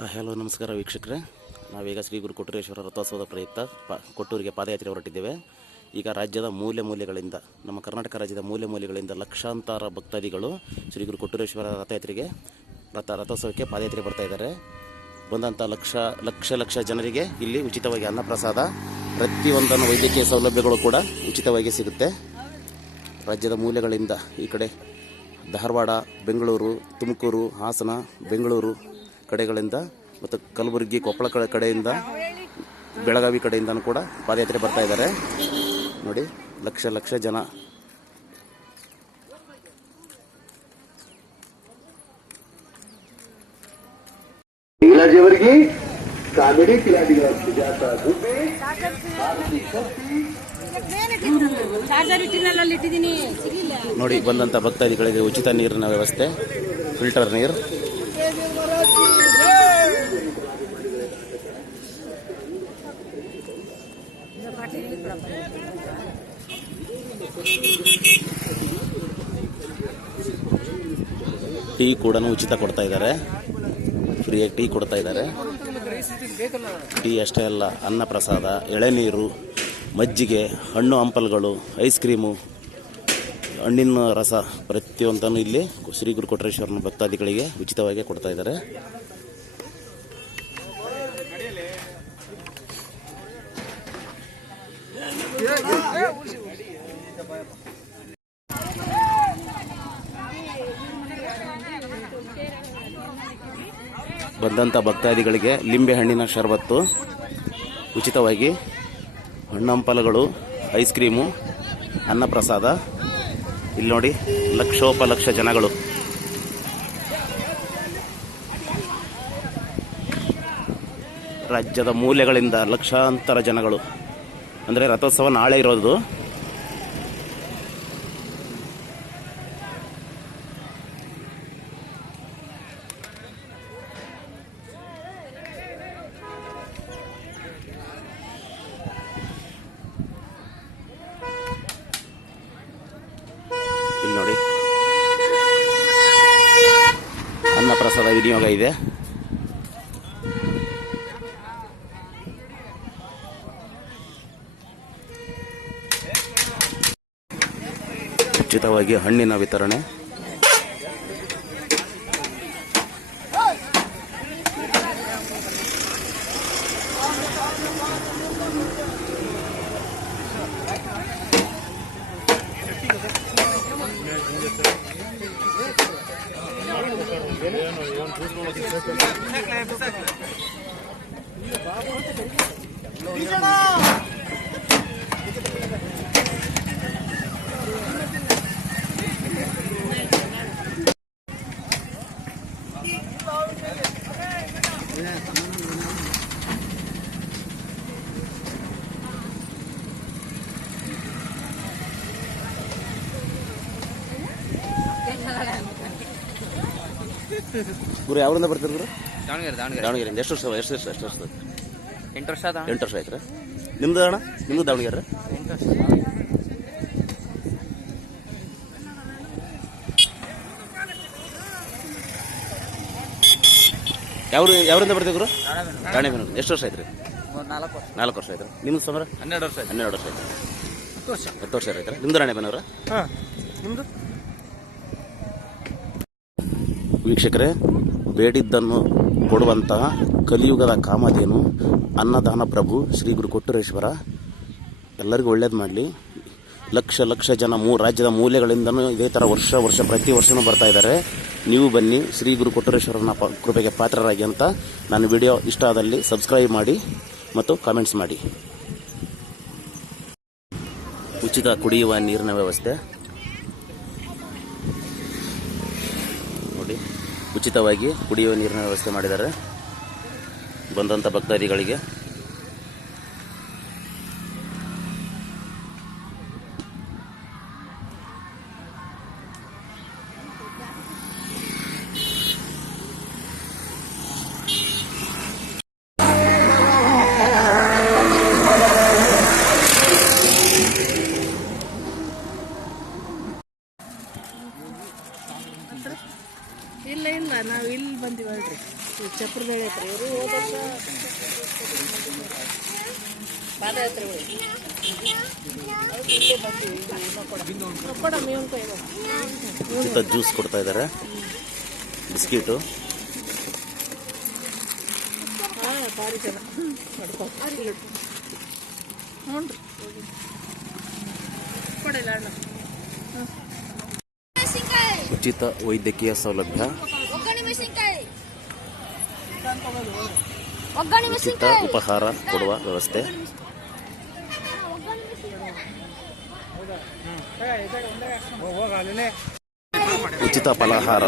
Hello ನಮಸ್ಕಾರ ವೀಕ್ಷಕರೇ, ನಾವೀಗ ಶ್ರೀ ಗುರು ಕೊಟ್ಟೂರೇಶ್ವರ ರಥೋತ್ಸವದ ಪ್ರಯುಕ್ತ ಕೊಟ್ಟೂರಿಗೆ ಪಾದಯಾತ್ರೆ ಹೊರಟಿದ್ದೇವೆ. ಈಗ ರಾಜ್ಯದ ಮೂಲೆ ಮೂಲೆಗಳಿಂದ, ನಮ್ಮ ಕರ್ನಾಟಕ ರಾಜ್ಯದ ಮೂಲೆ ಮೂಲೆಗಳಿಂದ ಲಕ್ಷಾಂತರ ಭಕ್ತಾದಿಗಳು ಶ್ರೀ ಗುರು ಕೊಟ್ಟೂರೇಶ್ವರ ರಥೋತ್ಸವಕ್ಕೆ ಪಾದಯಾತ್ರೆ ಬರ್ತಾ ಇದ್ದಾರೆ. ಬಂದಂಥ ಲಕ್ಷ ಜನರಿಗೆ ಇಲ್ಲಿ ಉಚಿತವಾಗಿ ಅನ್ನಪ್ರಸಾದ, ಪ್ರತಿಯೊಂದನ್ನು ವೈದ್ಯಕೀಯ ಸೌಲಭ್ಯಗಳು ಕೂಡ ಉಚಿತವಾಗಿ ಸಿಗುತ್ತೆ. ರಾಜ್ಯದ ಮೂಲೆಗಳಿಂದ ಈ ಕಡೆ ಧಾರವಾಡ, ಬೆಂಗಳೂರು, ತುಮಕೂರು, ಹಾಸನ, ಬೆಂಗಳೂರು ಕಡೆಗಳಿಂದ ಮತ್ತು ಕಲಬುರಗಿ, ಕೊಪ್ಪಳ ಕಡೆಯಿಂದ, ಬೆಳಗಾವಿ ಕಡೆಯಿಂದನೂ ಕೂಡ ಪಾದಯಾತ್ರೆ ಬರ್ತಾ ಇದ್ದಾರೆ. ನೋಡಿ, ಲಕ್ಷ ಜನ. ನೋಡಿ, ಬಂದಂಥ ಭಕ್ತಾದಿಗಳಿಗೆ ಉಚಿತ ನೀರಿನ ವ್ಯವಸ್ಥೆ, ಫಿಲ್ಟರ್ ನೀರು. ಟೀ ಕೂಡ ಉಚಿತ ಕೊಡ್ತಾ ಇದ್ದಾರೆ, ಫ್ರೀಯಾಗಿ ಟೀ ಕೊಡ್ತಾ ಇದ್ದಾರೆ. ಟೀ ಅಷ್ಟೇ ಅಲ್ಲ, ಅನ್ನ ಪ್ರಸಾದ, ಎಳೆನೀರು, ಮಜ್ಜಿಗೆ, ಹಣ್ಣು ಹಂಪಲುಗಳು, ಐಸ್ ಕ್ರೀಮು, ಹಣ್ಣಿನ ರಸ ಪ್ರತಿಯೊಂದನ್ನು ಇಲ್ಲಿ ಶ್ರೀ ಗುರು ಕೊಟ್ಟೂರೇಶ್ವರನ ಭಕ್ತಾದಿಗಳಿಗೆ ಉಚಿತವಾಗಿ ಕೊಡ್ತಾ ಇದ್ದಾರೆ. ಬಂದಂಥ ಭಕ್ತಾದಿಗಳಿಗೆ ಲಿಂಬೆ ಹಣ್ಣಿನ ಶರಬತ್ತು ಉಚಿತವಾಗಿ, ಹಣ್ಣು ಐಸ್ ಕ್ರೀಮು, ಅನ್ನಪ್ರಸಾದ. ಇಲ್ಲಿ ನೋಡಿ, ಲಕ್ಷೋಪಲಕ್ಷ ಜನಗಳು. ರಾಜ್ಯದ ಮೂಲೆಗಳಿಂದ ಲಕ್ಷಾಂತರ ಜನಗಳು. ಅಂದರೆ ರಥೋತ್ಸವ ನಾಳೆ ಇರೋದು. ಇಲ್ಲಿ ನೋಡಿ, ಅನ್ನಪ್ರಸಾದ ವಿನಿಯೋಗ ಇದೆ. ಉಚಿತವಾಗಿ ಹಣ್ಣಿನ ವಿತರಣೆ. ಗುರು ಯಾವ್ರಿಂದ ಬರ್ತೀರಿ ಗುರು? ದಾವಣಗೆರೆಯಿಂದ. ಎಷ್ಟು ವರ್ಷ? 8 ವರ್ಷ ಆಯ್ತು. ನಿಮ್ದು ಅಣ್ಣ? ನಿಮ್ದು ದಾವಣಗೆರೆ? 8 ವರ್ಷ. ಯಾವ್ರಿಂದ ಬರ್ತೀವಿ ಗುರು? ರಾಣೆಬೆನ್ನೂರು. ಎಷ್ಟು ವರ್ಷ ಆಯ್ತು ರೀ? 4 ವರ್ಷ ಆಯ್ತು. ನಿಮ್ದು ಸಮರ? 12 ವರ್ಷ ಆಯ್ತು. 10 ವರ್ಷ ಆಯ್ತು. ನಿಮ್ದು ರಾಣೆಬೆನ್ನೂರ? ನಿಮ್ದು? ವೀಕ್ಷಕರೇ, ಬೇಡಿದ್ದನ್ನು ಕೊಡುವಂತಹ ಕಲಿಯುಗದ ಕಾಮಧೇನು ಅನ್ನದಾನ ಪ್ರಭು ಶ್ರೀ ಗುರು ಕೊಟ್ಟೂರೇಶ್ವರ ಎಲ್ಲರಿಗೂ ಒಳ್ಳೇದು ಮಾಡಲಿ. ಲಕ್ಷ ಜನ ರಾಜ್ಯದ ಮೂಲೆಗಳಿಂದನೂ ಇದೇ ಥರ ವರ್ಷ ಪ್ರತಿ ವರ್ಷವೂ ಬರ್ತಾ ಇದ್ದಾರೆ. ನೀವು ಬನ್ನಿ, ಶ್ರೀ ಗುರು ಕೊಟ್ಟೂರೇಶ್ವರನ ಕೃಪೆಗೆ ಪಾತ್ರರಾಗಿ ಅಂತ ನಾನು ವಿಡಿಯೋ ಇಷ್ಟ ಆದಲ್ಲಿ ಸಬ್ಸ್ಕ್ರೈಬ್ ಮಾಡಿ ಮತ್ತು ಕಾಮೆಂಟ್ಸ್ ಮಾಡಿ. ಉಚಿತ ಕುಡಿಯುವ ನೀರಿನ ವ್ಯವಸ್ಥೆ ನೋಡಿ, ಉಚಿತವಾಗಿ ಕುಡಿಯುವ ನೀರಿನ ವ್ಯವಸ್ಥೆ ಮಾಡಿದ್ದಾರೆ ಬಂದಂಥ ಭಕ್ತಾದಿಗಳಿಗೆ. ಇಲ್ಲ ನಾವು ಇಲ್ಲಿ ಬಂದಿವಲ್ರಿ. ಚಪ್ರದಳ್ಳಿ ಹತ್ರ ಇವರು ಹೋದ ವರ್ಷ ಪಾದಯಾತ್ರೆ ಕೊಡ ಮೇವು ಉಚಿತ ಜ್ಯೂಸ್ ಕೊಡ್ತಾ ಇದ್ದಾರೆ, ಬಿಸ್ಕಿಟು. ಹಾಂ ಭಾರಿ ಜನ ಹ್ಞೂ ರೀ ಕೊಡಿಲ್ಲ ಅಣ್ಣ. ಉಚಿತ ವೈದ್ಯಕೀಯ ಸೌಲಭ್ಯ, ಉಚಿತ ಉಪಹಾರ ಕೊಡುವ ವ್ಯವಸ್ಥೆ, ಉಚಿತ ಫಲಾಹಾರ.